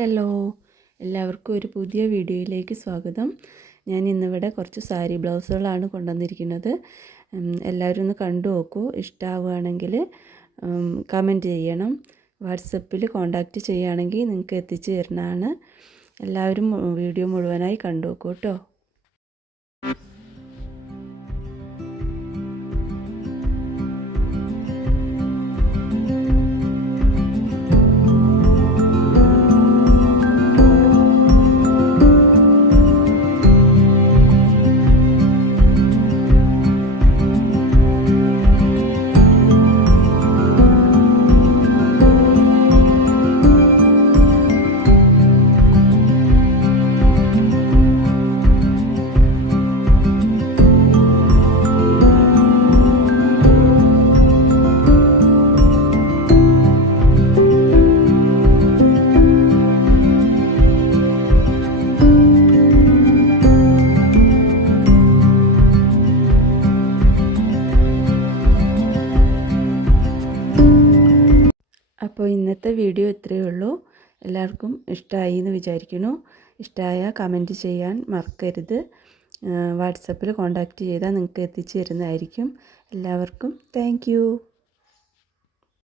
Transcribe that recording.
Hello, എല്ലാവർക്കും ഒരു പുതിയ വീഡിയോയിലേക്ക് സ്വാഗതം. ഞാൻ ഇന്നിവിടെ കുറച്ച് സാരി ബ്ലൗസുകളാണ് കൊണ്ടുവന്നിരിക്കുന്നത്. എല്ലാവരും ഒന്ന് കണ്ടു നോക്കൂ. ഇഷ്ടമാവുകയാണെങ്കിൽ കമൻറ്റ് ചെയ്യണം. വാട്സപ്പിൽ കോൺടാക്റ്റ് ചെയ്യുകയാണെങ്കിൽ നിങ്ങൾക്ക് എത്തിച്ചു തരുന്നതാണ്. എല്ലാവരും വീഡിയോ മുഴുവനായി കണ്ടു നോക്കൂ കേട്ടോ. അപ്പോൾ ഇന്നത്തെ വീഡിയോ ഇത്രയേ ഉള്ളൂ. എല്ലാവർക്കും ഇഷ്ടമായി എന്ന് വിചാരിക്കുന്നു. ഇഷ്ടമായാൽ കമൻറ്റ് ചെയ്യാൻ മറക്കരുത്. വാട്സപ്പിൽ കോൺടാക്റ്റ് ചെയ്താൽ നിങ്ങൾക്ക് എത്തിച്ചു തരുന്നതായിരിക്കും. എല്ലാവർക്കും താങ്ക്